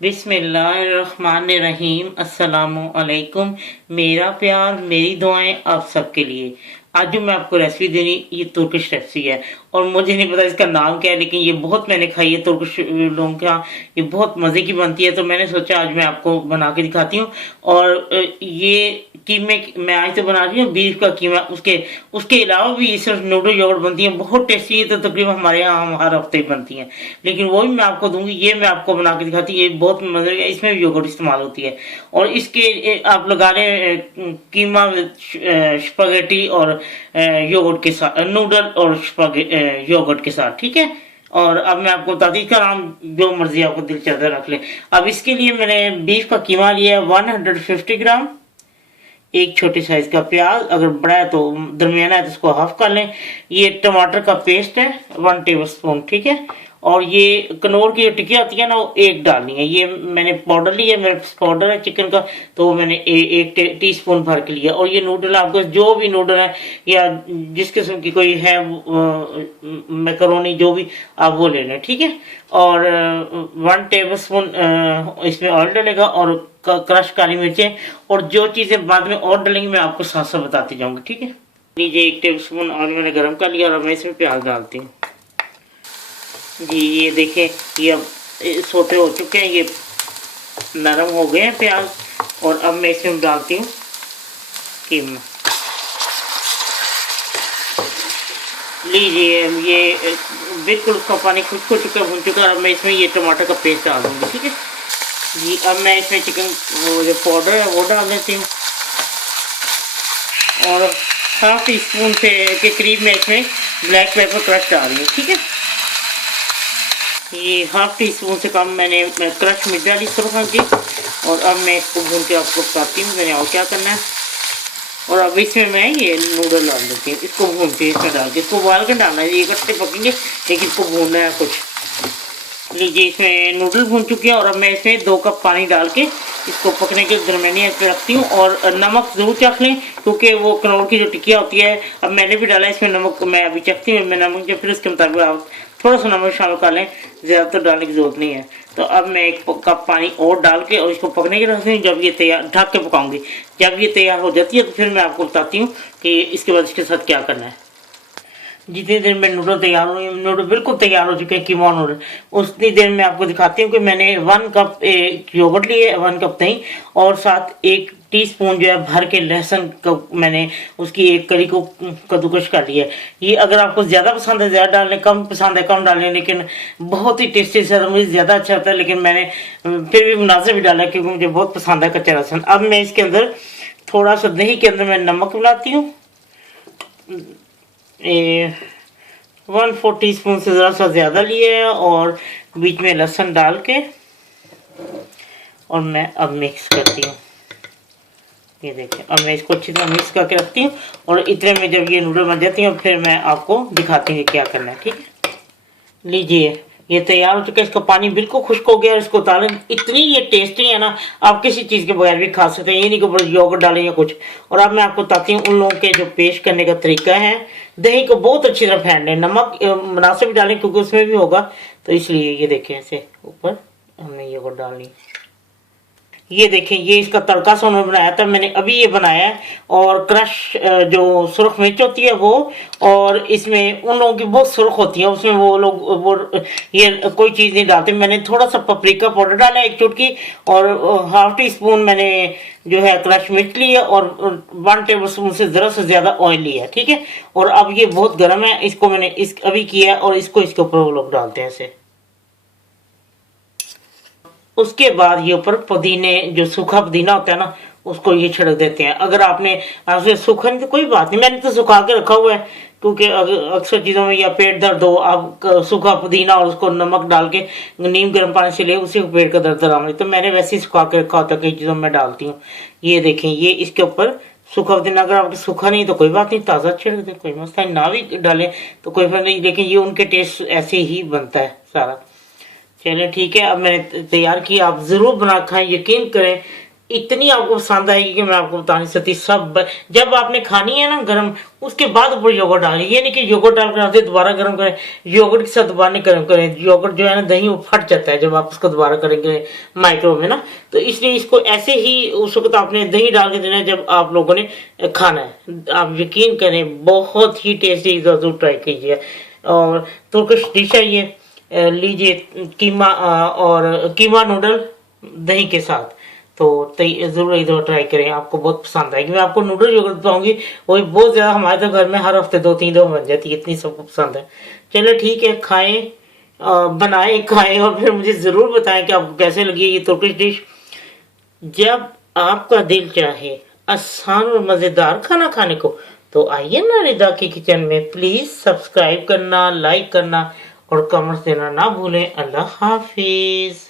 बिस्मिल्लाहिर्रहमानिर्रहीम अस्सलामु अलैकुम। मेरा प्यार मेरी दुआएं आप सबके लिए। आज जो मैं आपको रेसिपी देनी ये तुर्किश रेसिपी है और मुझे नहीं पता इसका नाम क्या है, लेकिन ये बहुत मैंने खाई है तुर्किश लोगों के यहाँ। ये बहुत मज़े की बनती है, तो मैंने सोचा आज मैं आपको बना के दिखाती हूँ। और ये कीमे मैं आज तो बना रही हूँ बीफ का कीमा। उसके उसके अलावा भी सिर्फ नूडल योगर्ट बनती है, बहुत टेस्टी है। तो तकरीबन हमारे यहाँ हम हर हफ्ते बनती हैं, लेकिन वो भी मैं आपको दूंगी। ये मैं आपको बना के दिखाती हूँ, ये बहुत मजे का, इसमें भी योगर्ट इस्तेमाल होती है। और इसके आप लगा रहे कीमा स्पगेटी और योगर्ट के साथ, नूडल और योगर्ट के साथ, ठीक है। और अब मैं आपको बताती हूँ, इसका नाम जो मर्जी आपको दिल चाहता है रख ले। अब इसके लिए मैंने बीफ का कीमा लिया है 150 ग्राम, एक छोटी साइज का प्याज, अगर बड़ा है तो दरमियाना है तो उसको हाफ कर लें। ये टमाटर का पेस्ट है 1 टेबल स्पून, ठीक है। और ये कनौर की जो टिक्की आती है ना, वो एक डालनी है। ये मैंने पाउडर लिया है, मेरे पास पाउडर है चिकन का, तो वो मैंने एक टीस्पून भर के लिया। और ये नूडल आपको जो भी नूडल है या जिस किस्म की कोई है मैकरोनी जो भी आप वो ले लें, ठीक है। और 1 टेबल स्पून इसमें ऑयल डलेगा और क्रश काली मिर्चें, और जो चीज़ें बाद में और डलेंगी मैं आपको साथ साथ बताती जाऊंगी, ठीक है। लीजिए 1 टेबल स्पून ऑयल मैंने गर्म कर लिया और मैं इसमें प्याज डालती हूँ जी। ये देखें, ये अब सोते हो चुके हैं, ये नरम हो गए हैं प्याज। और अब मैं इसमें डालती हूँ कीमा। लीजिए ये बिल्कुल उसका पानी खुश्क हो चुका है, भुन चुका है। अब मैं इसमें ये टमाटर का पेस्ट डाल दूँगी, ठीक है जी। अब मैं इसमें चिकन जो पाउडर है वो डाल देती हूँ, और हाफ टी स्पून से के करीब मैं इसमें ब्लैक पेपर क्रश डाल रही हूँ, ठीक है। ये हाफ टी स्पून से कम मैंने क्रश मिर्च डाली सुरख रंग की। और अब मैं इसको भून के आपको बताती हूँ मैंने और क्या करना है। और अब इसमें मैं ये नूडल डाल देती हूँ, इसको भून के इसमें डाल के, इसको उबाल के डालना है, ये इकट्ठे पकेंगे लेकिन इसको भूनना है कुछ। लीजिए इसमें नूडल भून चुके हैं, और अब मैं इसमें 2 कप पानी डाल के इसको पकने के दरमियानी आंच पे रखती हूँ। और नमक ज़रूर चख लें, क्योंकि वो कनौर की जो टिक्किया होती है, अब मैंने भी डाला इसमें नमक, मैं अभी चखती हूँ मैं नमक, जो फिर उसके मुताबिक आप थोड़ा सा नमक शामिल कर लें, ज़्यादा तो डालने की ज़रूरत नहीं है। तो अब मैं 1 कप पानी और डाल के और इसको पकने के रखती हूँ। जब ये तैयार, ढक के पकाऊंगी, जब ये तैयार हो जाती है तो फिर मैं आपको बताती हूँ कि इसके बाद इसके साथ क्या करना है। जितनी देर में नूडल तैयार हो, नूडल बिल्कुल तैयार हो चुके हैं कीमा नूडल, उतनी देर में आपको दिखाती हूँ कि मैंने 1 कप योगर्ट लिए, 1 कप दही, और साथ 1 टीस्पून जो है भर के लहसुन का मैंने उसकी एक कली को कद्दूकश कर लिया है। ये अगर आपको ज़्यादा पसंद है ज़्यादा डालें, कम पसंद है कम डालें, लेकिन बहुत ही टेस्टी से मुझे ज़्यादा अच्छा होता है, लेकिन मैंने फिर भी मुनासिब भी डाला क्योंकि मुझे बहुत पसंद है कच्चा लहसुन। अब मैं इसके अंदर थोड़ा सा दही के अंदर मैं नमक मिलाती हूँ, 1/4 टीस्पून से ज़रा सा ज़्यादा लिए है, और बीच में लहसुन डाल के और मैं अब मिक्स करती हूँ। ये देखिए, अब मैं इसको अच्छी तरह मिक्स करके रखती हूँ, और इतने में जब ये नूडल बन जाती हैं फिर मैं आपको दिखाती हूँ क्या करना है, ठीक है। लीजिए ये तैयार हो चुका है, इसका पानी बिल्कुल खुश्क हो गया, इसको उतारें। इतनी ये टेस्टी है ना, आप किसी चीज़ के बगैर भी खा सकते हैं, ये नहीं कि बस योगर्ट डालें या कुछ। और अब मैं आपको बताती हूँ उन लोगों के जो पेश करने का तरीका है। दही को बहुत अच्छी तरह फेंट लें, नमक मुनासिब डालें क्योंकि उसमें भी होगा, तो इसलिए ये देखें ऐसे ऊपर हमने योगर्ट डालनी। ये देखें, ये इसका तड़का सा उन्होंने बनाया था, मैंने अभी ये बनाया है। और क्रश जो सुरख मिर्च होती है वो, और इसमें उन लोगों की बहुत सुरख होती है, उसमें वो लोग वो ये कोई चीज़ नहीं डालते। मैंने थोड़ा सा पपरिका पाउडर डाला 1 चुटकी, और हाफ टी स्पून मैंने जो है क्रश मिर्च लिया, और 1 टेबल स्पून से ज़रा से ज़्यादा ऑयल लिया, ठीक है। और अब ये बहुत गर्म है, इसको मैंने इस अभी किया, और इसको इसके ऊपर वो लोग डालते हैं ऐसे। उसके बाद ये ऊपर पुदीने, जो सूखा पुदीना होता है ना, उसको ये छिड़क देते हैं। अगर आपने आपसे सूखा नहीं तो कोई बात नहीं, मैंने तो सुखा के रखा हुआ है, क्योंकि अक्सर चीज़ों में या पेट दर्द हो, आप सूखा पुदीना और उसको नमक डाल के नीम गर्म पानी से ले, उसी को पेट का दर्द आराम ले, तो मैंने वैसे ही सुखा के रखा होता है, कई चीज़ों में डालती हूँ। ये देखें, ये इसके ऊपर सूखा पुदीना, अगर आपको सूखा नहीं तो कोई बात नहीं, ताज़ा छिड़क दे, कोई मसला नहीं, ना भी डालें तो कोई बात नहीं, लेकिन ये उनके टेस्ट ऐसे ही बनता है सारा। चलिए ठीक है, अब मैंने तैयार किया, आप ज़रूर बना खाएं, यकीन करें इतनी आपको पसंद आएगी कि मैं आपको बता नहीं सकती। सब जब आपने खानी है ना गरम, उसके बाद ऊपर योगर्ट डालिए, ये नहीं कि योगर्ट डाल कर आते दोबारा गर्म करें, योगर्ट के साथ दोबारा नहीं गर्म करें। योगर्ट जो है ना दही वो फट जाता है जब आप उसको दोबारा करेंगे माइक्रो में ना, तो इसलिए इसको ऐसे ही उस वक्त आपने दही डाल के देना है जब आप लोगों ने खाना है। आप यकीन करें बहुत ही टेस्टी, जरूर ट्राई कीजिए। और तुर्किश डिश है ये, लीजिए कीमा और कीमा नूडल दही के साथ, तो जरूर एक दो ट्राई करें, आपको बहुत पसंद आएगी। मैं आपको नूडल योगर्ट बताऊंगी, वही बहुत ज्यादा हमारे तो घर में हर हफ्ते 2-3 दफा बन जाती है, इतनी सबको पसंद है। चलो ठीक है, खाएं, बनाएं, खाएं और फिर मुझे जरूर बताएं कि आपको कैसे लगी ये तुर्किश डिश। जब आपका दिल चाहे आसान और मजेदार खाना खाने को, तो आइए ना रिदा के किचन में। प्लीज सब्सक्राइब करना, लाइक करना और कमेंट्स देना ना भूलें। अल्लाह हाफिज।